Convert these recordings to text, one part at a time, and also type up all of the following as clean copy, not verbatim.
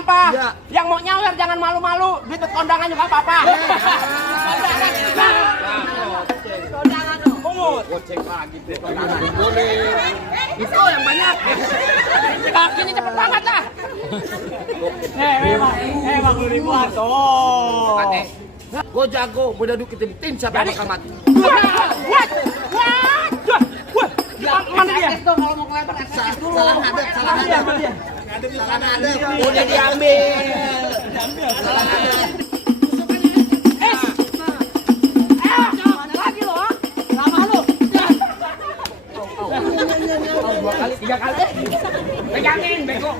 sampah. Ya. Yang mau nyawer jangan malu-malu. Duit kondangan juga apa-apa. Kondangan dong. Pungut. Goceng lagi tuh. Boleh. Itu yang banyak. Kaki ini cepet banget lah. Emang lu ribuan tuh. Mati. Gue jago, udah dulu kita buktiin siapa yang bakal mati. Mana dia? Kalau mau kelempar SKS dulu. Salah ada. Udah diambil. Salah ada. Mana lagi lo? Lama lu. 2 kali, 3 kali. Pegangin, bego.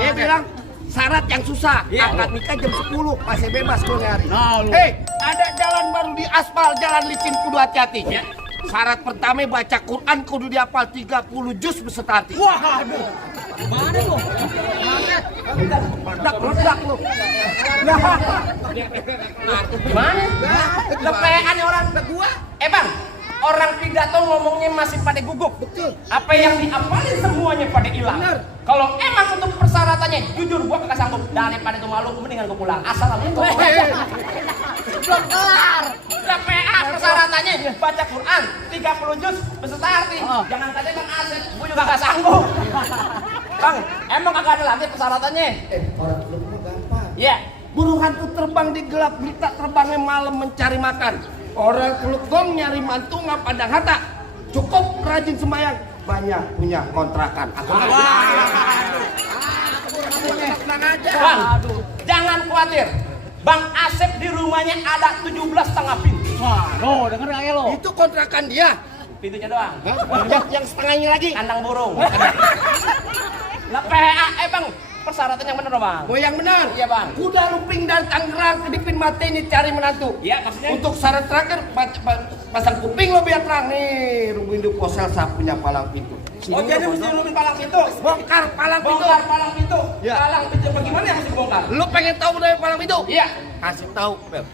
Dia bilang syarat yang susah, akad nikah jam 10 masih bebas gue nyari. Ada jalan baru di aspal, jalan licin kudu hati-hati. Syarat pertama baca Quran kudu dihafal 30 juz beserta arti. Wah, aduh. Mana lu? Meledak lu. Gimana? Lepean nih orang. Gua Bang, orang pidato ngomongnya masih pada gugup. betul. Apa yang dihafalin semuanya pada hilang. Bener. Kalau emang untuk persyaratannya, jujur gua kagak sanggup. Daripada itu malu, mendingan gua pulang. Assalamualaikum. Belum kelar. PA persyaratannya baca Quran 30 juz beserta arti. Jangan katanya Bang Asep, gua juga gak sanggup. Bang, emang kagak ada lagi persyaratannya? Orang belum gampang. Iya. Burung hantu terbang di gelap, berita terbangnya malam mencari makan. Orang kulit gong nyari mantu nggak pandang harta. Cukup rajin sembahyang, banyak punya kontrakan. Aku tenang aja. Bang, jangan khawatir. Bang Asep di rumahnya ada 17,5 pintu. Wah, lo denger gak ya lo? Itu kontrakan dia. Pintunya doang. Yang setengahnya lagi. Kandang burung. Lah PA, Bang, persyaratan yang bener dong, Bang. Mau yang benar. Iya, Bang. Kuda lumping dari Tangerang ke Dipin Mate ini cari menantu. Iya, maksudnya. Untuk syarat terakhir pasang kuping lo biar terang nih. Rubindo Poselsa punya palang pintu. Oh, jadi mesti lumin palang pintu. Bongkar palang pintu. Bongkar palang pintu. Ya. Palang pintu bagaimana yang mesti bongkar? Lu pengen tahu dari palang pintu? Iya. Kasih tahu, Beb.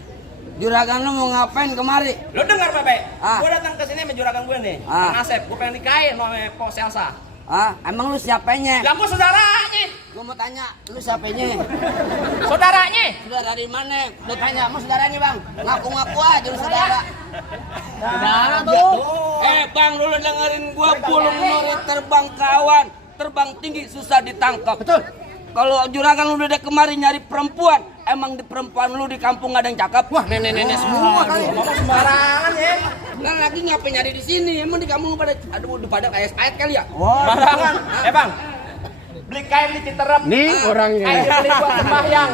Juragan lu mau ngapain kemari? Lu dengar, Babe? Ah. Gua datang ke sini sama juragan gue nih. Ah. Bang Asep, gua pengen nikahin sama Po Selsa. Ah, emang lu siapanya? Lah gua saudaranya. Gua mau tanya, lu siapanya? Saudaranya. Saudara dari mana? Lu tanya, mau saudaranya bang? Ngaku-ngaku aja lu saudara. Saudara tuh. Bang, lu dengerin gua, bulung nurit terbang kawan, terbang tinggi susah ditangkap. Betul. Kalau juragan lu udah kemari nyari perempuan, emang di perempuan lu di kampung gak ada yang cakep? Wah, nenek-nenek semua kali. Ngomong sembarangan ya. Nah lagi ngapain nyari di sini? Emang di kampung pada, aduh udah pada kayak ayat kali ya? Sembarangan. Bang. Beli kain di Citerep. Nih orangnya. Kain beli buat sembahyang.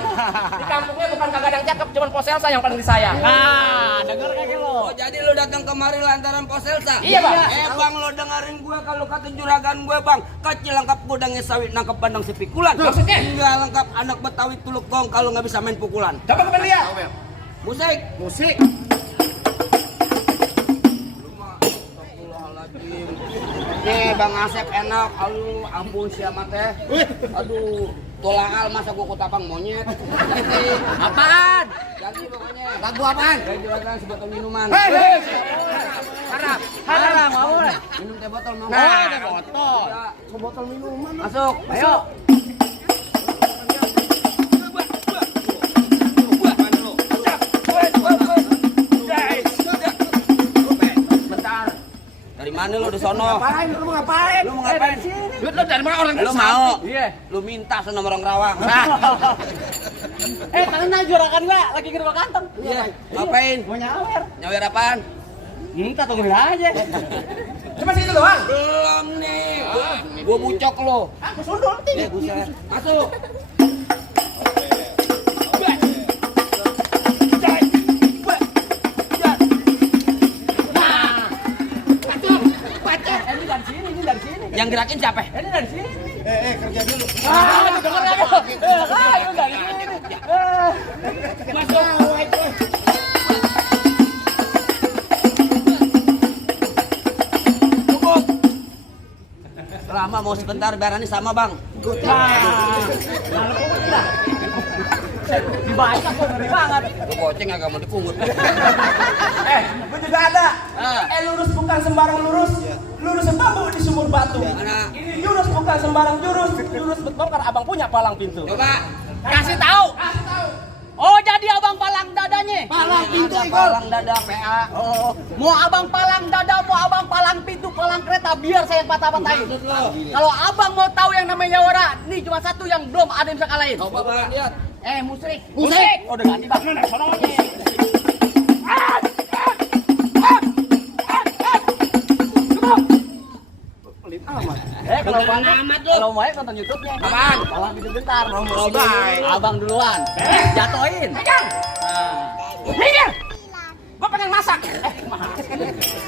Di kampungnya bukan kagak ada yang cakep, cuman Po Selsa yang paling disayang. Nah, denger kagak lo? Oh jadi lu datang kemari lantaran Poselsa? Iya, Bang. Bang lo dengerin gue kalau kata juragan gue bang, kecil lengkap gudangnya sawit nangkep bandang sepikulan. Maksudnya? Enggak lengkap anak Betawi tuluk gong kalau nggak bisa main pukulan. Coba kembali lihat. Musik. Musik. Nih Bang Asep enak, aduh ampun siapa teh. Aduh, tolaal masa gua kutapang monyet. Apaan? Jadi pokoknya. Lagu apaan? Kayak juragan sebotol minuman. Hei. Harap. Harap mau lah. Minum teh botol mau. Nah, teh botol. Ya, sebotol minuman. masuk. Ayo. Bentar. Dari mana lu di sono? Ngapain? Lu mau ngapain? Lu mau ngapain? Lu dari mana orang Lu mau? Iya. Lu minta sama orang Rawang. Karena juragan gua lagi ke rumah kantong. Iya. Ngapain? Mau nyawer. Nyawer apaan? Minta tungguin aja. Cuma segitu doang. Belum nih. Gua bucok lo. Aku sundul. Nih buset. Masuk. Ini dari sini. Yang gerakin siapa? Ini dari sini. Kerja dulu. Denger gak lo? Ini dari sini. Masuk. Cukup. Lama mau sebentar biar ini sama bang. Dibaca kok ngeri banget. Lu goceng agak mau dipungut. Gue juga ada. Lurus bukan sembarang lurus. Lurus bambu di sumur batu. Mana? Ini jurus bukan sembarang jurus. Jurus berbongkar abang punya palang pintu. Coba. Kasih tahu. Oh, jadi abang palang dadanya. Palang pintu Igor. Palang dada PA. Oh, mau abang palang dada, mau abang palang pintu, palang kereta, biar saya yang patah-patahin. Kalau abang mau tahu yang namanya Yawara, nih cuma satu yang belum ada yang bisa kalahin. Coba bang lihat. Musrik. Musrik. Oh, udah ganti bang. Kalau mau nonton YouTube-nya. Apaan? Palang pintu bentar. Coba. Abang duluan. Jatoin. Pegang. Minggir. Gue pengen masak.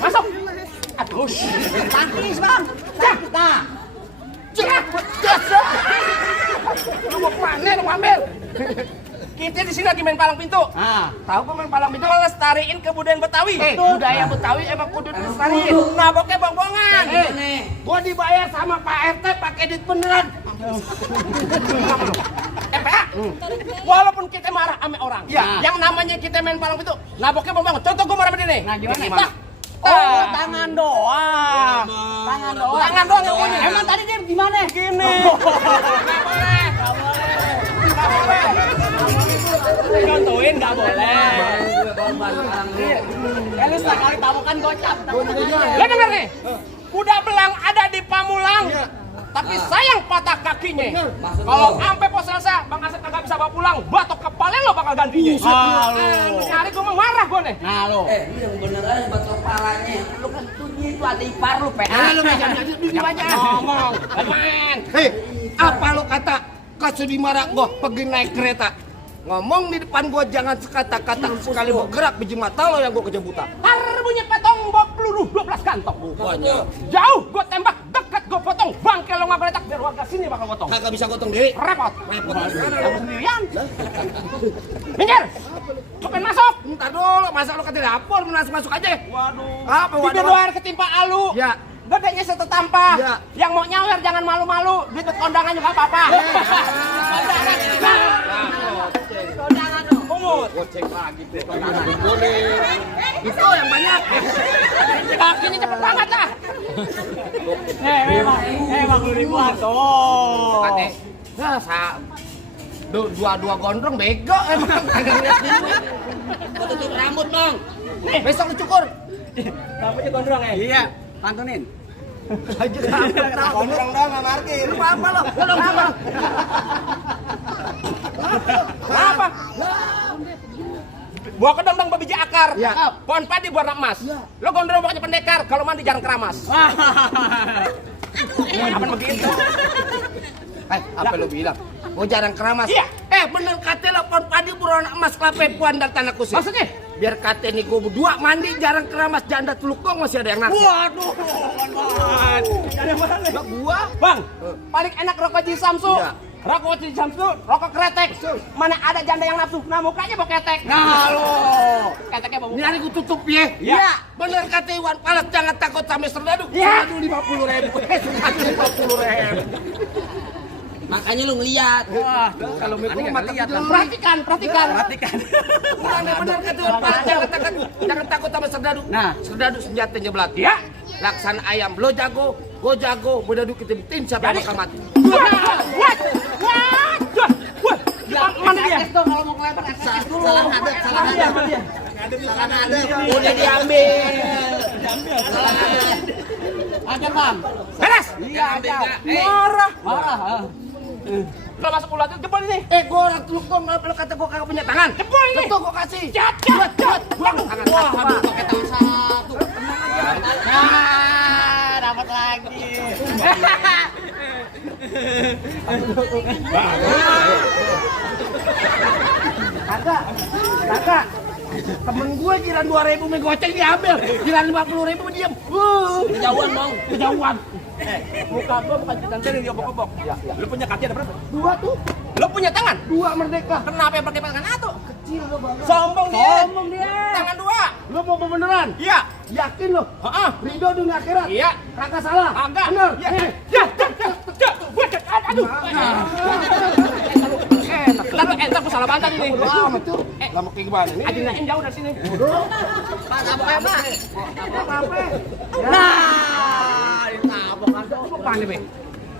Masuk. Aduh. Tangkis bang. Nah. Lu mau kemana lu ngambil? Kita di sini lagi main palang pintu. Ah. Tahu gue main palang pintu lestariin kebudayaan Betawi. Budaya Betawi emang kudu dilestariin. Naboknya bongbongan. Gua dibayar sama Pak RT pakai duit beneran. PA. Walaupun kita marah sama orang, Ya. yang namanya kita main palang pintu, naboknya bongbongan. Contoh gue marah begini. Nah, gimana? Tak. Oh, tangan doang. Tangan doang. Tangan doang yang bunyi. Emang tadi dia gimana? Gini. Nggak boleh. Contohin nggak boleh. Lu sekali tamu kan gocap. Lo denger nih, kuda belang ada di Pamulang, tapi sayang patah kakinya. Kalau sampai pos Selasa, Bang Asep kagak bisa bawa pulang, batok kepala lo bakal gantinya. Nyari gue mau marah gue nih. Nah, lo. Ini yang bener aja batu kepalanya. Lu kan tujuh itu ada ipar lu PA. Lu baca. Ngomong, main. Hei, apa lu kata kasudi marah gua pergi naik kereta? Ngomong di depan gua jangan sekata-kata sekali bergerak biji mata lo yang gua kejebutan. Har bunyi petong bawa peluru 12 kantong. Bukannya. Jauh gue tembak, dekat gue potong, bangke lo nggak geletak biar warga sini bakal potong. Kagak bisa gotong diri. Repot. Repot. Kamu sendirian. Minggir. Gue pengen masuk. Ntar dulu, masa lu ke dapur masuk aja. Waduh. Apa Di luar ketimpa alu. Ya. Gedenya setetampa. Ya. Yang mau nyawer jangan malu-malu. Duit kondangan juga apa-apa. Kondangan dong. Pungut. Goceng lagi tuh. Boleh. Itu yang banyak. Kakinya cepet banget lah. Emang lu ribuan tuh. Kate. Ya, dua gondrong bego emang. Kagak lihat duit. Gua tutup rambut bang. Nih, besok lu cukur. Rambutnya gondrong ya? Iya, pantunin. Gondrong doang sama Marki. Lu apa lo? Lu apa? Apa? Buah kedondong berbiji akar. Ya. Pohon padi berwarna emas. Lo gondrong pokoknya pendekar. Kalau mandi jarang keramas. Apa begitu? Apa lu bilang? Gua jarang keramas. Iya. Bener kata lo pohon padi berwarna emas kelape puan dan tanah kusir. Maksudnya? Biar kata nih gua berdua mandi jarang keramas janda teluk dong masih ada yang naksir. Waduh. Gak gua. Bang, paling enak rokok Ji Samsu. Iya. Rokok Ji Samsu, rokok kretek. Mana ada janda yang nafsu? Nah mukanya bau ketek. Nah lo. Keteknya bau Ini muka. hari gua tutup ya. Iya. Bener kata Iwan Pales jangan takut sama serdadu. Iya. Aduh 50.000. 50.000. Makanya lu ngeliat. Wah, Kalau mikir mata lihat kecil. Perhatikan. perhatikan. Bener kata Iwan Pales jangan takut sama serdadu. Nah. Serdadu senjatanya belat. Iya. Laksana ayam lo jago, gue jago, bedadu kita bikin siapa yang bakal mati. Mana dia? Kalau mau kelempar akses dulu. Salah ada. Udah diambil. Aja bang. Beres. Iya aja. Marah. Marah. Kalau masuk ulat itu jebol ini. Gua orang teluk gua malah kata gua kagak punya tangan. Jebol ini. Betul gua kasih. Jat. Buang tangan. Wah, Wah, aduh pakai tangan satu. Nah, dapat lagi. Kakak. Temen gue kira 2.000 mie goceng diambil, kira 50.000 diem. Kejauhan, Bang. Kejauhan. Muka gua bukan cantik yang diobok-obok. Ya. Lu punya kaki ada berapa? 2 tuh, Lu punya tangan? 2 merdeka. Kenapa yang pakai tangan satu? Kecil lo banget. Sombong dia. Sombong dia. Tangan dua. Lo mau beneran? Iya. Yakin lo? Heeh. Ridho dunia akhirat? Iya. Kakak salah? Kagak. Bener? Iya. Nih. Aduh. Entar gua salah bantal ini. Bodo amat tuh. Lama kayak gimana nih? Adinain jauh dari sini. Pak, tabok ya, Pak. Apa? Nah, ditabok kan. Apa apaan nih, Be?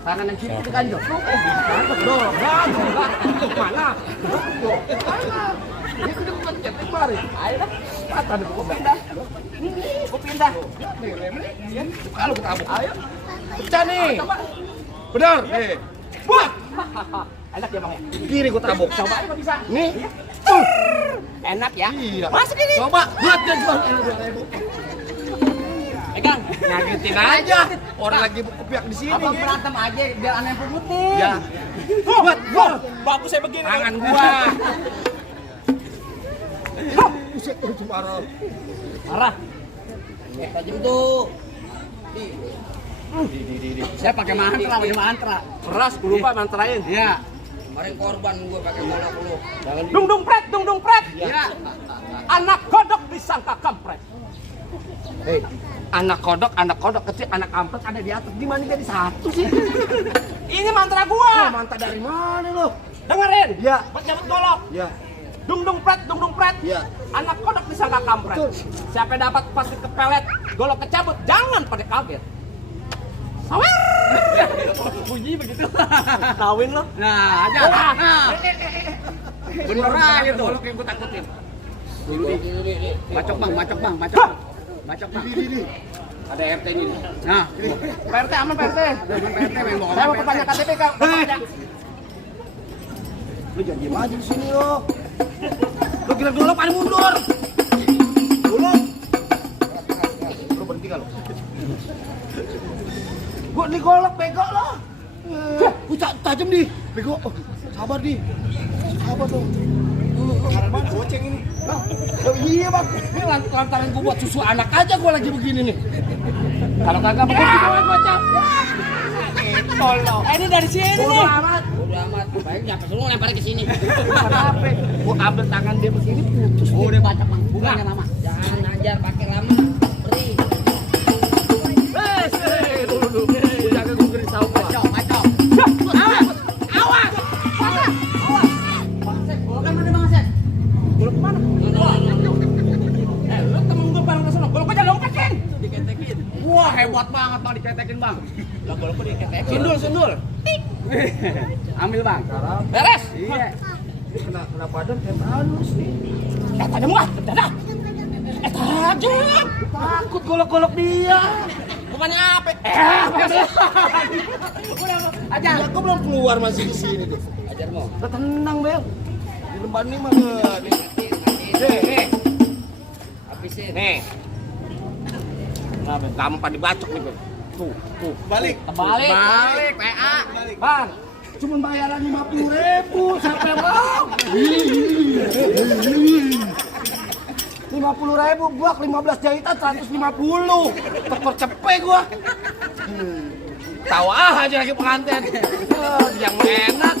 Tangan yang kiri itu ganjol. Ganjol dong. Ganjol. Mana? Mana? Ini udah gua pencet kemarin. Ayo dah. Kata nih gua pindah. Gua pindah. Nih, ya. Kalau kita abuk. Ayo. Pecah nih. Benar. Nih. Buat. Enak ya, Bang ya? Kiri gua tabuk. Coba aja bisa. Nih. Enak ya? Iya. Masuk ini. Coba. Buat dia jual. Pegang. Ngagetin aja. Orang lagi kepiak di sini. Abang berantem aja biar aneh putih. Ya. Buat. Bagus saya begini. Tangan gua. Buset tuh parah. Marah. Tajam tuh. Saya pakai mantra. Keras, gue lupa mantrain. Iya. Kemarin korban gue pakai bola dulu. Dung dung pret. Iya. Anak kodok disangka kampret. Hei, anak kodok kecil, anak kampret ada di atas. Gimana jadi satu sih? Ini mantra Oh, gua. mantap dari mana lo? Dengerin. Ya. Buat nyabut golok. Ya, Dung dung pret. ya. Anak kodok disangka kampret. Betul. Siapa yang dapat pasti kepelet, golok kecabut, jangan pada kaget. Sawer. Bunyi begitu. Kawin lo. Nah, aja. Nah. Bener aja tuh. Golok yang gue takutin. Macok bang. Ada RT ini. Nah, PRT aman PRT. jangan PRT main bawa Saya mau perpanjang KTP kak. Lu jangan diem aja di sini lo. Lu kira dulu paling mundur. Dulu. Lu berhenti kan lo? Gua digolok bego lo. Gua tajam di. Bego. Sabar di. Sabar dong. Karena banget goceng ini. Iya bang. Ini lantaran gua buat susu anak aja gua lagi begini nih. Kalau kagak begitu gua gocap. Tolong. ini dari sini Bodo nih. amat. Udah amat. Baik nyapa semua lempar ke sini. Kenapa? Gua ambil tangan dia begini putus. Oh, udah baca bang. Bukannya lama. Jangan ajar pakai lama. Beri. Dulu. Jaga gua geri sawo gua. Macok. Awas. Bang Sep, goloknya mana Bang Sep? Golok kemana? Lu temen gue bareng kesana. Golok aja lompetin. Diketekin. Wah, hebat banget bang diketekin bang. Lah golok gue diketekin. Sundul. Ambil bang. Beres. Iya. Kena badan kayak halus nih. Tajam gua. Dadah. Tajam. Takut golok-golok dia. Bukannya apa? Aja, aku belum keluar masih di sini tuh. Ajar mau. Tenang, Bel. Di lembar ini mah Nih. Habisin. Nih. Gampang dibacok nih, Bel. Tuh. Balik. PA. Bang. cuman bayaran 50.000, siapa yang mau? 50.000 gua 15 jahitan 150. Tekor cepet gua. Tahu aja lagi pengantin. Yang enak.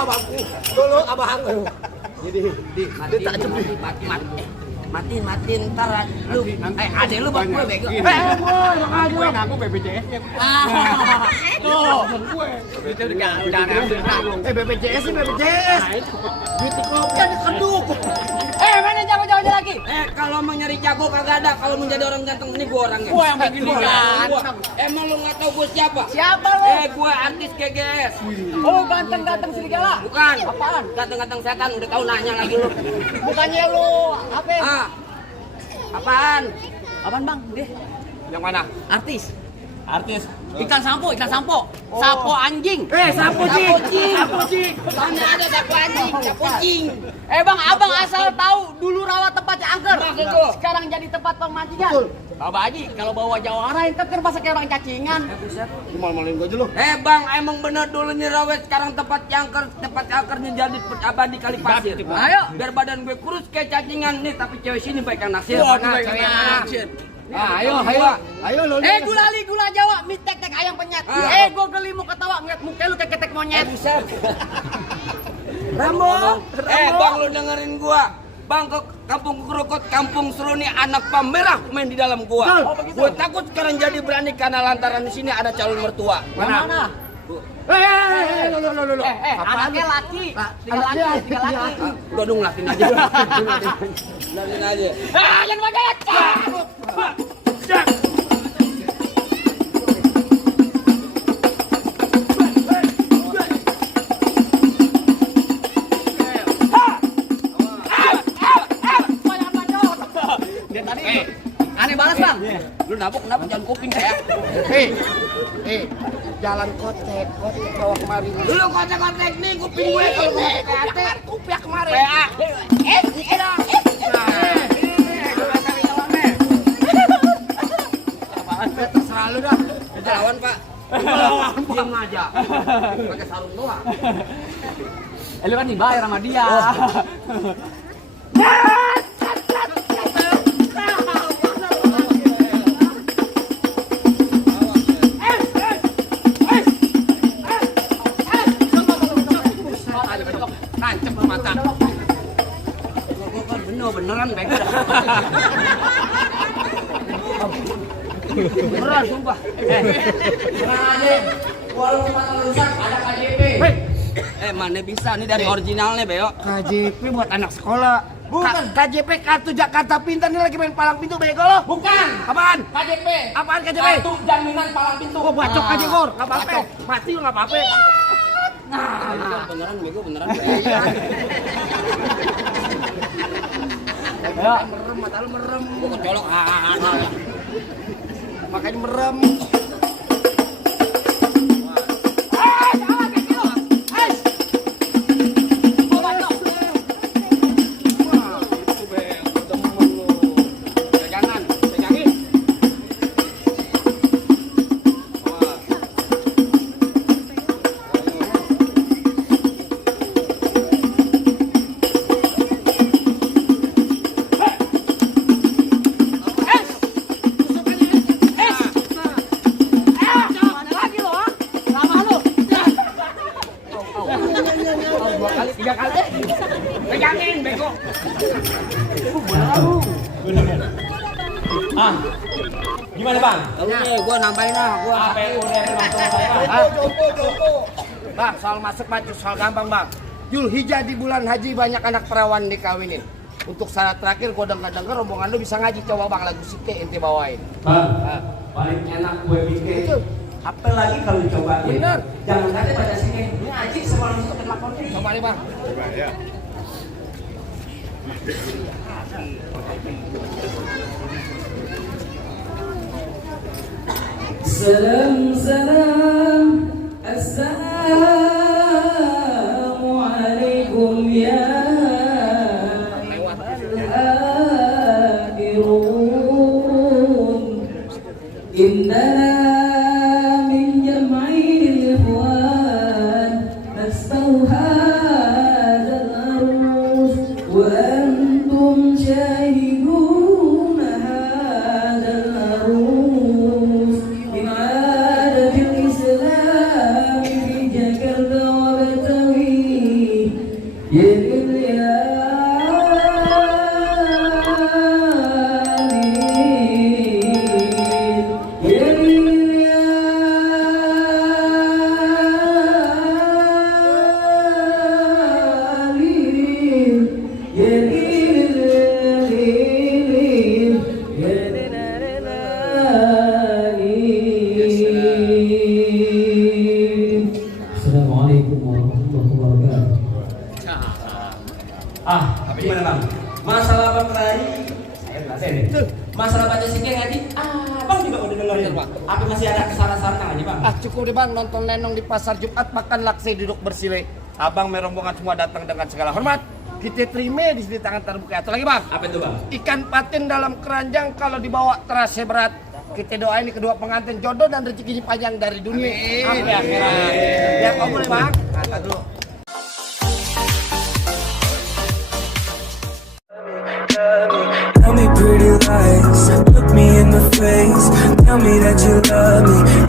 Abangku. Dulu abang. Jadi, tak cepet. Matiin ntar lu. Ade lu bang gue bego. Gue ngaku BPJS ya. Tuh. Itu udah BPJS sih BPJS. Gitu kok kan keduk. Mana jago-jagonya lagi? Kalau mau nyari jago kagak ada. Kalau menjadi orang ganteng ini gue orangnya. Gua yang begini ganteng. Emang lu nggak tahu gue siapa? Siapa lu? Gue artis GGS. Oh, ganteng-ganteng serigala. Bukan. Apaan? Ganteng-ganteng setan. Udah tahu nanya lagi lu. Bukannya lu apa? Apaan? Apaan bang? Deh, Yang mana? artis. Iklan sampo. Sapo anjing. Sapu cing. Mana ada sapu anjing, sapu cing. Bang, abang asal tahu dulu rawa tempatnya angker. Betul. Sekarang jadi tempat pemancingan. Bawa Haji, kalau bawa jawara yang keker masa kayak orang cacingan. Mal-malin gue aja lu. Bang, emang bener dulu nih rawet sekarang tempat angkernya jadi abadi kali pasir. Ayo. Biar badan gue kurus kayak cacingan nih, tapi cewek sini baik yang naksir. Wah, Mana baik cewek yang yang naksir. naksir? Ayo lu. Gulali gula Jawa, mie tek ayam penyet. Gue geli mau ketawa ngeliat muka lu kayak ketek monyet. Rambo. Bang, lu dengerin gua. Bang, ke kampung Kerukut, kampung Seruni, anak pamerah main di dalam gua. Gue takut sekarang jadi berani karena lantaran di sini ada calon mertua. Mana? Lu. Anaknya laki. Tiga laki. Udah dong, lakin aja. Lakin aja. Jangan banget. Aneh balas bang. Lu nabok kenapa jangan kuping saya? Jalan kotek bawa kemari. Lu kotek-kotek nih kuping gue kalau gue kotek. Kupiak kemarin. PA. Terserah lu dah. Kita lawan, Pak. Diam aja. Pakai sarung doang. Lu kan dibayar sama dia. Nancep ke mata. Beneran bego. Beneran sumpah. Walaupun mata lu rusak, ada KJP. Mana bisa nih dari originalnya, Beo. KJP buat anak sekolah. Bukan. KJP kartu Jakarta Pintar nih lagi main palang pintu bego lo. Bukan. Apaan? KJP. Apaan KJP? Kartu jaminan palang pintu. Oh, bacok aja Gor. Enggak apa-apa. Mati lu enggak apa-apa. Beneran bego, beneran. Merem, mata lu merem. Gua kecolok. Makanya merem. Pegangin, bego. Gimana bang? Lalu nih, gua nambahin lah. Apa yang udah Bang, soal masuk maju soal gampang bang. Julhijjah di bulan haji banyak anak perawan dikawinin. Untuk syarat terakhir gua denger rombongan lu bisa ngaji, coba bang lagu Sike ente bawain. Bang, paling enak gue bikin. Apalagi kalau dicobain. Bener. Jangan kata baca sini. Ngaji semua untuk lakonnya. Coba nih bang. Salam, Assalamualaikum ya al-hadirun. Innana min jam'il ikhwan nastauhadzal arus wa antum syahidun hadzal arus. Tapi gimana bang? Masalah bang tadi, saya jelasin nih. Masalah baca sikir ngaji, bang juga udah dengerin. Apa masih ada kesalahan ngaji bang? Cukup deh bang, nonton lenong di pasar Jumat, makan laksai duduk bersile. Abang merombongan semua datang dengan segala hormat. Kita terima di sini tangan terbuka. Atau lagi bang? Apa itu bang? Ikan patin dalam keranjang kalau dibawa terasa berat. Kita doain nih kedua pengantin jodoh dan rezekinya panjang dari dunia sampai akhirat. Ya kau boleh bang? Angkat dulu. Tell me pretty lies, look me in the face. Tell me that you love me,